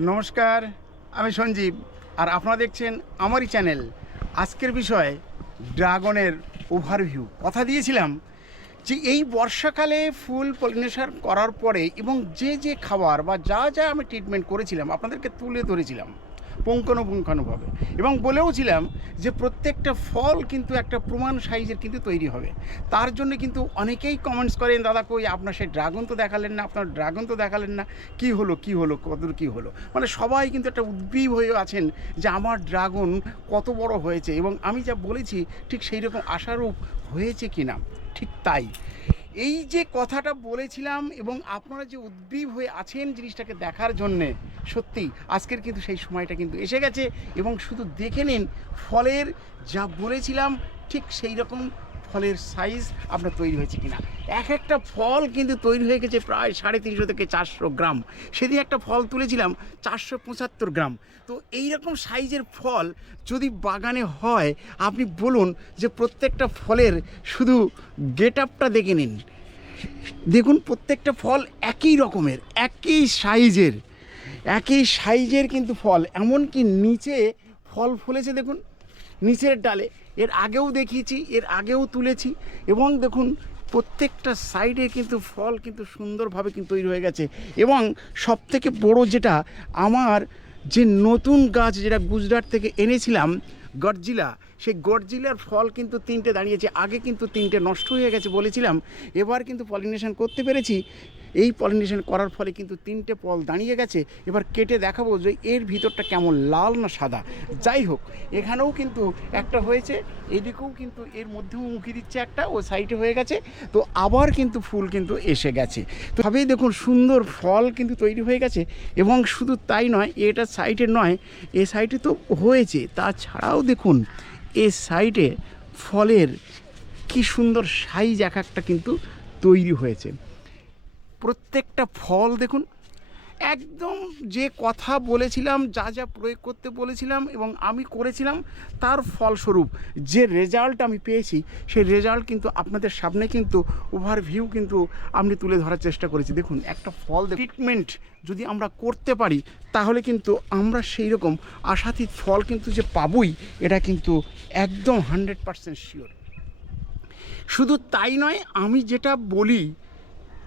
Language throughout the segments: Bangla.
নমস্কার আমি সঞ্জীব। আর আপনারা দেখছেন আমারই চ্যানেল। আজকের বিষয় ড্রাগনের ওভারভিউ। কথা দিয়েছিলাম যে এই বর্ষাকালে ফুল পলিনেশন করার পরে এবং যে যে খাবার বা যা যা আমি ট্রিটমেন্ট করেছিলাম, আপনাদেরকে তুলে ধরেছিলাম, পুঙ্খানুপুঙ্খানুভাবে এবং বলেওছিলাম যে প্রত্যেকটা ফল কিন্তু একটা প্রমাণ সাইজের কিন্তু তৈরি হবে। তার জন্য কিন্তু অনেকেই কমেন্টস করেন, দাদা কই, আপনার সেই ড্রাগন তো দেখালেন না, আপনার ড্রাগন তো দেখালেন না। কি হলো কি হলো, কতদূর কি হলো? মানে সবাই কিন্তু একটা উদ্গ্রীব হয়ে আছেন যে আমার ড্রাগন কত বড় হয়েছে এবং আমি যা বলেছি ঠিক সেই রকম আশারূপ হয়েছে কি না ঠিক তাই। এই যে কথাটা বলেছিলাম এবং আপনারা যে উদ্গ্রীব হয়ে আছেন জিনিসটাকে দেখার জন্যে, সত্যি আজকের কিন্তু সেই সময়টা কিন্তু এসে গেছে এবং শুধু দেখে নিন, ফলের যা বলেছিলাম ঠিক সেই রকম ফলের সাইজ আপনার তৈরি হয়েছে কিনা। এক একটা ফল কিন্তু তৈরি হয়ে গেছে প্রায় সাড়ে তিনশো থেকে চারশো গ্রাম। সেদিন একটা ফল তুলেছিলাম চারশো পঁচাত্তর গ্রাম। তো এই রকম সাইজের ফল যদি বাগানে হয়, আপনি বলুন যে প্রত্যেকটা ফলের শুধু গেট আপটা দেখে নিন। দেখুন, প্রত্যেকটা ফল একই রকমের, একই সাইজের একই সাইজের কিন্তু ফল। এমনকি নিচে ফল ফলেছে, দেখুন। নিচের ডালে। এর আগেও দেখিয়েছি, এর আগেও তুলেছি এবং দেখুন, প্রত্যেকটা সাইডে কিন্তু ফল কিন্তু সুন্দরভাবে কিন্তু তৈরি হয়ে গেছে এবং সব থেকে বড় যেটা, আমার যে নতুন গাছ যেটা গুজরাট থেকে এনেছিলাম, গরজিলা, সেই গরজিলার ফল কিন্তু তিনটে দাঁড়িয়েছে। আগে কিন্তু তিনটে নষ্ট হয়ে গেছে বলেছিলাম, এবার কিন্তু পলিনেশন করতে পেরেছি। এই পলিনেশন করার ফলে কিন্তু তিনটে ফল দাঁড়িয়ে গেছে। এবার কেটে দেখাবো যে এর ভিতরটা কেমন, লাল না সাদা। যাই হোক, এখানেও কিন্তু একটা হয়েছে, এদিকেও কিন্তু এর মধ্যেও মুখি দিচ্ছে একটা, ও সাইডে হয়ে গেছে। তো আবার কিন্তু ফুল কিন্তু এসে গেছে। তো ভাবেই দেখুন, সুন্দর ফল কিন্তু তৈরি হয়ে গেছে। এবং শুধু তাই নয়, এটা সাইডে নয়, এ সাইডে তো হয়েছে। তাছাড়াও দেখুন, এ সাইডে ফলের কি সুন্দর সাইজ এক একটা কিন্তু তৈরি হয়েছে। প্রত্যেকটা ফল দেখুন, একদম যে কথা বলেছিলাম, যা যা প্রয়োগ করতে বলেছিলাম এবং আমি করেছিলাম, তার ফলস্বরূপ যে রেজাল্ট আমি পেয়েছি, সেই রেজাল্ট কিন্তু আপনাদের সামনে কিন্তু ওভারভিউ কিন্তু আমি তুলে ধরার চেষ্টা করেছি। দেখুন, একটা ফল ট্রিটমেন্ট যদি আমরা করতে পারি, তাহলে কিন্তু আমরা সেই রকম আশাতীত ফল কিন্তু যে পাবই, এটা কিন্তু একদম হান্ড্রেড পারসেন্ট শিওর শুধু তাই নয়, আমি যেটা বলি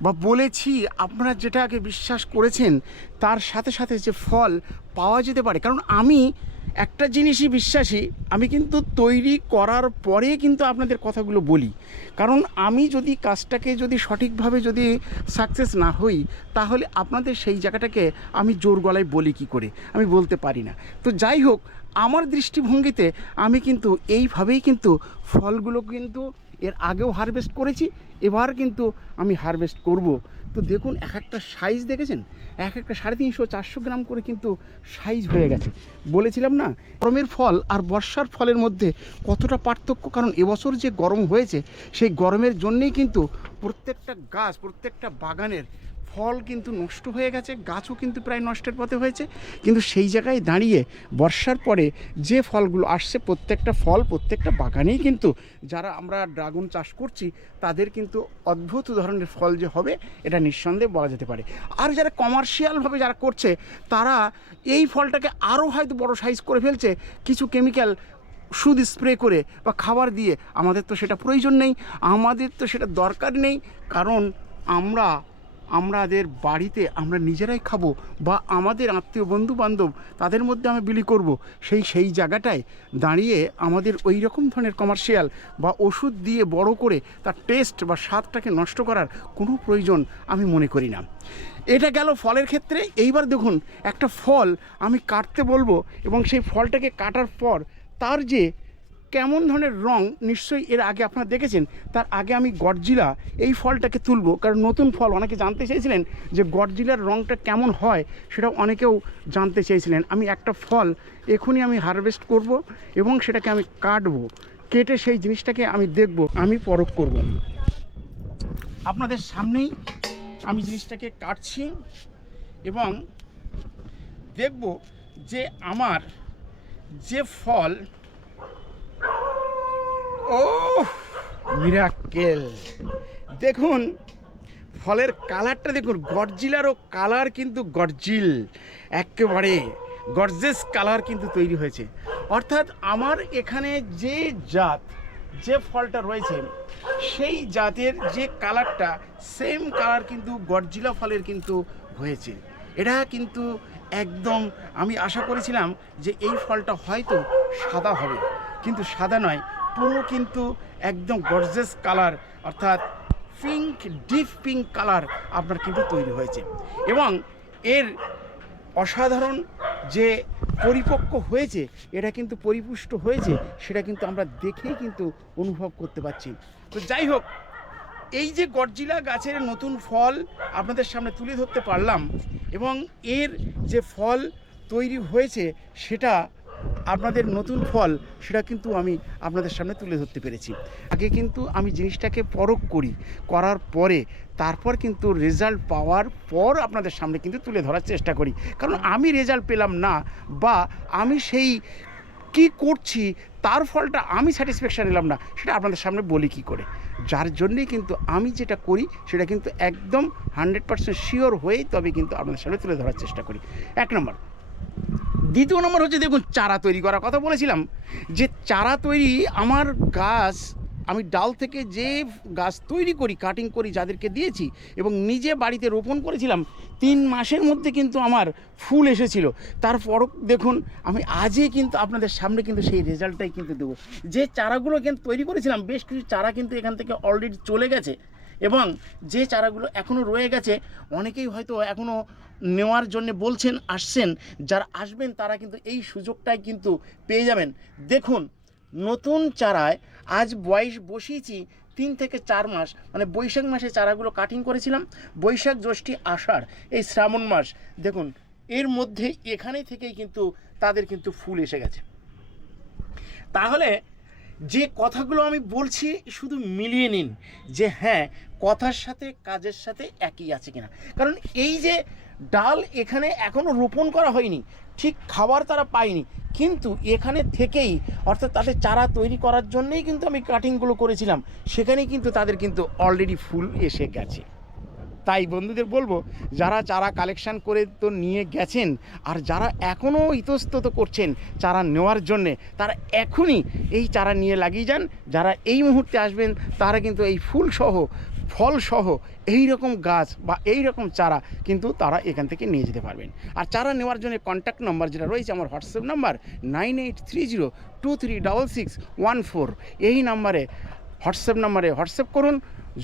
বা বলেছি আপনারা যেটাকে বিশ্বাস করেছেন, তার সাথে সাথে যে ফল পাওয়া যেতে পারে। কারণ আমি একটা জিনিসই বিশ্বাসী, আমি কিন্তু তৈরি করার পরে কিন্তু আপনাদের কথাগুলো বলি। কারণ আমি যদি কাজটাকে যদি সঠিকভাবে যদি সাকসেস না হই, তাহলে আপনাদের সেই জায়গাটাকে আমি জোর গলায় বলি কি করে? আমি বলতে পারি না। তো যাই হোক, আমার দৃষ্টিভঙ্গিতে আমি কিন্তু এইভাবেই কিন্তু ফলগুলো কিন্তু এর আগেও হারভেস্ট করেছি, এবার কিন্তু আমি হারভেস্ট করব। তো দেখুন এক একটা সাইজ দেখেছেন? এক একটা সাড়ে তিনশো, চারশো গ্রাম করে কিন্তু সাইজ হয়ে গেছে। বলেছিলাম না, গরমের ফল আর বর্ষার ফলের মধ্যে কতটা পার্থক্য? কারণ এবছর যে গরম হয়েছে, সেই গরমের জন্যেই কিন্তু প্রত্যেকটা গাছ, প্রত্যেকটা বাগানের ফল কিন্তু নষ্ট হয়ে গেছে, গাছও কিন্তু প্রায় নষ্টের পথে হয়েছে। কিন্তু সেই জায়গায় দাঁড়িয়ে বর্ষার পরে যে ফলগুলো আসছে, প্রত্যেকটা ফল, প্রত্যেকটা বাগানেই কিন্তু যারা আমরা ড্রাগন চাষ করছি, তাদের কিন্তু অদ্ভুত ধরনের ফল যে হবে, এটা নিঃসন্দেহে বলা যেতে পারে। আর যারা কমার্শিয়ালভাবে যারা করছে, তারা এই ফলটাকে আরও হয়তো বড় সাইজ করে ফেলছে, কিছু কেমিক্যাল সুদ স্প্রে করে বা খাবার দিয়ে। আমাদের তো সেটা প্রয়োজন নেই, আমাদের তো সেটা দরকার নেই, কারণ আমরা আমাদের বাড়িতে আমরা নিজেরাই খাব বা আমাদের আত্মীয় বন্ধু বান্ধব তাদের মধ্যে আমি বিলি করব। সেই সেই জায়গাটায় দাঁড়িয়ে আমাদের ওই রকম ধরনের কমার্শিয়াল বা ওষুধ দিয়ে বড় করে তার টেস্ট বা স্বাদটাকে নষ্ট করার কোনো প্রয়োজন আমি মনে করি না। এটা গেল ফলের ক্ষেত্রে। এইবার দেখুন, একটা ফল আমি কাটতে বলব এবং সেই ফলটাকে কাটার পর তার যে কেমন ধরনের রং নিশ্চয়ই এর আগে আপনারা দেখেছেন? তার আগে আমি গডজিলা এই ফলটাকে তুলবো। কারণ নতুন ফল, অনেকে জানতে চেয়েছিলেন যে গডজিলার রংটা কেমন হয় সেটা অনেকেও জানতে চেয়েছিলেন। আমি একটা ফল এখনই আমি হারভেস্ট করব এবং সেটাকে আমি কাটবো। কেটে সেই জিনিসটাকে আমি দেখব, আমি পরখ করব। আপনাদের সামনেই আমি জিনিসটাকে কাটছি এবং দেখব যে আমার যে ফল ও মিরাকেল দেখুন, ফলের কালারটা দেখুন গরজিলারও কালার কিন্তু গরজিল একেবারে গর্জেস কালার কিন্তু তৈরি হয়েছে। অর্থাৎ আমার এখানে যে জাত, যে ফলটা রয়েছে, সেই জাতের যে কালারটা, সেম কালার কিন্তু গরজিলা ফলের কিন্তু হয়েছে। এটা কিন্তু একদম আমি আশা করেছিলাম যে এই ফলটা হয়তো সাদা হবে, কিন্তু সাদা নয় পুরো কিন্তু একদম গর্জেস কালার অর্থাৎ পিঙ্ক ডিপ পিঙ্ক কালার আপনার কিন্তু তৈরি হয়েছে। এবং এর অসাধারণ যে পরিপক্ক হয়েছে, এটা কিন্তু পরিপুষ্ট হয়েছে, সেটা কিন্তু আমরা দেখেই কিন্তু অনুভব করতে পারছি। তো যাই হোক, এই যে গরজিলা গাছের নতুন ফল আপনাদের সামনে তুলে ধরতে পারলাম এবং এর যে ফল তৈরি হয়েছে, সেটা আপনাদের নতুন ফল, সেটা কিন্তু আমি আপনাদের সামনে তুলে ধরতে পেরেছি। আগে কিন্তু আমি জিনিসটাকে পরখ করি, করার পরে তারপর কিন্তু রেজাল্ট পাওয়ার পর আপনাদের সামনে কিন্তু তুলে ধরার চেষ্টা করি। কারণ আমি রেজাল্ট পেলাম না বা আমি সেই কি করছি, তার ফলটা আমি স্যাটিসফ্যাকশান নিলাম না, সেটা আপনাদের সামনে বলি কি করে? যার জন্যেই কিন্তু আমি যেটা করি, সেটা কিন্তু একদম হান্ড্রেড পার্সেন্ট শিওর হয়েই তবে কিন্তু আপনাদের সামনে তুলে ধরার চেষ্টা করি। এক নম্বর দ্বিতীয় নম্বর হচ্ছে দেখুন, চারা তৈরি করার কথা বলেছিলাম, যে চারা তৈরি আমার গাছ, আমি ডাল থেকে যে গাছ তৈরি করি কাটিং করি, যাদেরকে দিয়েছি, এবং নিজে বাড়িতে রোপণ করেছিলাম, তিন মাসের মধ্যে কিন্তু আমার ফুল এসেছিল। তারপরও দেখুন, আমি আজই কিন্তু আপনাদের সামনে কিন্তু সেই রেজাল্টটাই কিন্তু দেবো। যে চারাগুলো কিন্তু তৈরি করেছিলাম, বেশ কিছু চারা কিন্তু এখান থেকে অলরেডি চলে গেছে, এবং যে চারাগুলো এখনও রয়ে গেছে, অনেকেই হয়তো এখনও নেওয়ার জন্য বলছেন, আসছেন, যারা আসবেন তারা কিন্তু এই সুযোগটাই কিন্তু পেয়ে যাবেন। দেখুন, নতুন চারায় আজ বয়স বসিয়েছি তিন থেকে চার মাস মানে বৈশাখ মাসে চারাগুলো কাটিং করেছিলাম, বৈশাখ জ্যৈষ্ঠী আষাঢ়, এই শ্রাবণ মাস। দেখুন, এর মধ্যে এখানে থেকেই কিন্তু তাদের কিন্তু ফুল এসে গেছে। তাহলে যে কথাগুলো আমি বলছি শুধু মিলিয়ে নিন, যে হ্যাঁ কথার সাথে, কাজের সাথে একই আছে কিনা। কারণ এই যে ডাল এখানে এখনও রোপণ করা হয়নি। ঠিক খাবার তারা পায়নি। কিন্তু এখানে থেকেই, অর্থাৎ তাদের চারা তৈরি করার জন্যই কিন্তু আমি কাটিংগুলো করেছিলাম। সেখানেই কিন্তু তাদের কিন্তু অলরেডি ফুল এসে গেছে। তাই বন্ধুদের বলব, যারা চারা কালেকশান করে তো নিয়ে গেছেন, আর যারা এখনও ইতস্তত করছেন চারা নেওয়ার জন্যে, তারা এখনই এই চারা নিয়ে লাগিয়ে যান। যারা এই মুহূর্তে আসবেন, তারা কিন্তু এই ফুলসহ ফলসহ এই রকম গাছ বা এই রকম চারা কিন্তু তারা এখান থেকে নিয়ে যেতে পারবেন। আর চারা নেওয়ার জন্য কন্ট্যাক্ট নাম্বার যেটা রয়েছে আমার WhatsApp number nine eight three zero two three double six one four এই নাম্বারে হোয়াটসঅ্যাপ নাম্বারে হোয়াটসঅ্যাপ করুন,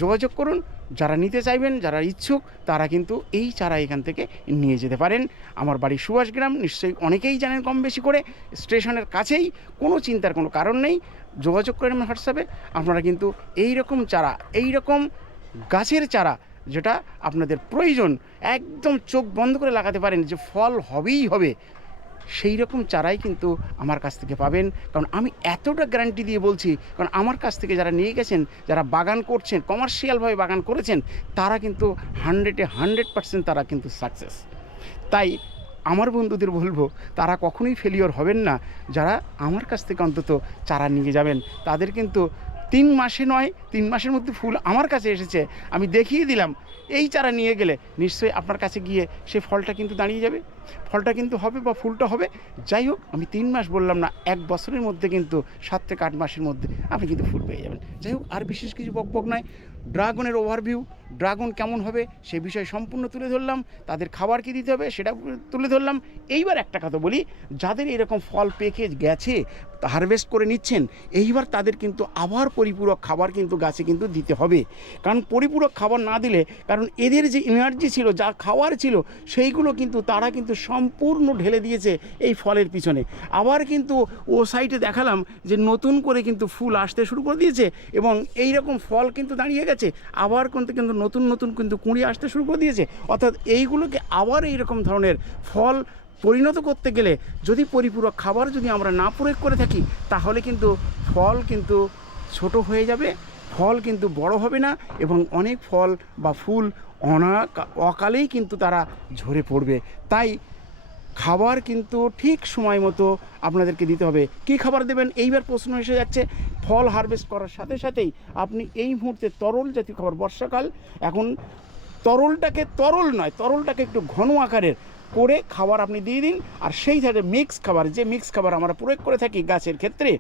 যোগাযোগ করুন। যারা নিতে চাইবেন, যারা ইচ্ছুক, তারা কিন্তু এই চারা এখান থেকে নিয়ে যেতে পারেন। আমার বাড়ি সুভাষগ্রাম নিশ্চয়ই অনেকেই জানেন কম বেশি করে। স্টেশনের কাছেই, কোনো চিন্তার কোনো কারণ নেই। যোগাযোগ করেন হোয়াটসঅ্যাপে আপনারা কিন্তু এই রকম চারা এই রকম গাছের চারা যেটা আপনাদের প্রয়োজন, একদম চোখ বন্ধ করে লাগাতে পারেন যে ফল হবেই হবে, সেই রকম চারাই কিন্তু আমার কাছ থেকে পাবেন। কারণ আমি এতটা গ্যারান্টি দিয়ে বলছি, কারণ আমার কাছ থেকে যারা নিয়ে গেছেন, যারা বাগান করছেন কমার্শিয়ালভাবে বাগান করেছেন, তারা কিন্তু হান্ড্রেডে হান্ড্রেড পার্সেন্ট তারা কিন্তু সাকসেস তাই আমার বন্ধুদের বলব, তারা কখনোই ফেলিওর হবেন না। যারা আমার কাছ থেকে অন্তত চারা নিয়ে যাবেন, তাদের কিন্তু তিন মাসে নয়, তিন মাসের মধ্যে ফুল আমার কাছে এসেছে। আমি দেখিয়ে দিলাম, এই চারা নিয়ে গেলে নিশ্চয়ই আপনার কাছে গিয়ে সে ফলটা কিন্তু দাঁড়িয়ে যাবে। ফলটা কিন্তু হবে বা ফুলটা হবে, যাই হোক, আমি তিন মাস বললাম না, এক বছরের মধ্যে কিন্তু, সাত থেকে আট মাসের মধ্যে আপনি কিন্তু ফুল পেয়ে যাবেন। যাই হোক, আর বিশেষ কিছু বক বক নয়, ড্রাগনের ওভারভিউ ড্রাগন কেমন হবে সে বিষয়ে সম্পূর্ণ তুলে ধরলাম, তাদের খাবার কী দিতে হবে সেটা তুলে ধরলাম। এইবার একটা কথা বলি, যাদের এরকম ফল পেকে গেছে হারভেস্ট করে নিচ্ছেন, এইবার তাদের কিন্তু আবার পরিপূরক খাবার কিন্তু গাছে কিন্তু দিতে হবে। কারণ পরিপূরক খাবার না দিলে, কারণ এদের যে এনার্জি ছিল, যা খাওয়ার ছিল, সেইগুলো কিন্তু তারা কিন্তু সম্পূর্ণ ঢেলে দিয়েছে এই ফলের পিছনে। আবার কিন্তু ও সাইডে দেখালাম যে নতুন করে কিন্তু ফুল আসতে শুরু করে দিয়েছে এবং এই রকম ফল কিন্তু দাঁড়িয়ে গেছে। আবার কিন্তু কিন্তু নতুন নতুন কিন্তু কুঁড়ি আসতে শুরু করে দিয়েছে। অর্থাৎ এইগুলোকে আবার এই রকম ধরনের ফল পরিণত করতে গেলে যদি পরিপূরক খাবার যদি আমরা না প্রয়োগ করে থাকি, তাহলে কিন্তু ফল কিন্তু ছোট হয়ে যাবে, ফল কিন্তু বড় হবে না এবং অনেক ফল বা ফুল অনা অকালেই কিন্তু তারা ঝরে পড়বে। তাই খাবার কিন্তু ঠিক সময় মতো আপনাদেরকে দিতে হবে। কী খাবার দেবেন? এইবার প্রশ্ন এসে যাচ্ছে, ফল হারভেস্ট করার সাথে সাথেই আপনি এই মুহূর্তে তরল জাতীয় খাবার, বর্ষাকাল। এখন তরলটাকে তরল নয়, তরলটাকে একটু ঘন আকারের করে খাবার আপনি দিয়ে দিন, আর সেই সাথে মিক্স খাবার, যে মিক্স খাবার আমরা প্রয়োগ করে থাকি গাছের ক্ষেত্রে,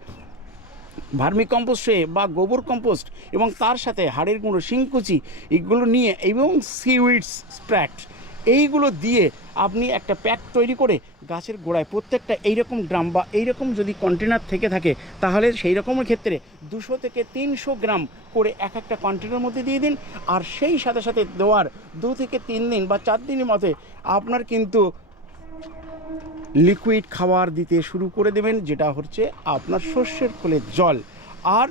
ভার্মি কম্পোস্টে বা গোবর কম্পোস্ট এবং তার সাথে হাড়ের গুঁড়ো, শিংকুচি, এগুলো নিয়ে এবং সিউইডস স্প্র্যাক্ট এইগুলো দিয়ে আপনি একটা প্যাক তৈরি করে গাছের গোড়ায় প্রত্যেকটা এইরকম ড্রাম বা এইরকম যদি কন্টেনার থেকে থাকে, তাহলে সেই রকমের ক্ষেত্রে দুশো থেকে তিনশো গ্রাম করে এক একটা কন্টেনার মধ্যে দিয়ে দিন। আর সেই সাথে সাথে দেওয়ার দু থেকে তিন দিন বা চার দিনের মধ্যে আপনার কিন্তু লিকুইড খাবার দিতে শুরু করে দেবেন, যেটা হচ্ছে আপনার শস্যের খোলের জল। আর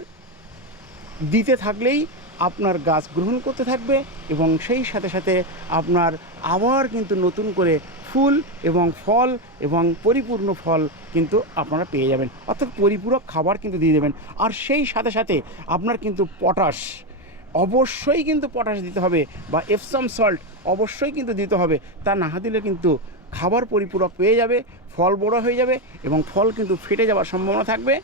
দিতে থাকলেই আপনার গাছ গ্রহণ করতে থাকবে এবং সেই সাথে সাথে আপনার আবার কিন্তু নতুন করে ফুল এবং ফল এবং পরিপূর্ণ ফল কিন্তু আপনারা পেয়ে যাবেন। অর্থাৎ পরিপূরক খাবার কিন্তু দিয়ে দেবেন। আর সেই সাথে সাথে আপনার কিন্তু পটাশ অবশ্যই কিন্তু পটাশ দিতে হবে বা এপসাম সল্ট অবশ্যই কিন্তু দিতে হবে। তা না দিলে কিন্তু খাবার পরিপূরক পেয়ে যাবে, ফল বড় হয়ে যাবে এবং ফল কিন্তু ফেটে যাওয়ার সম্ভাবনা থাকবে।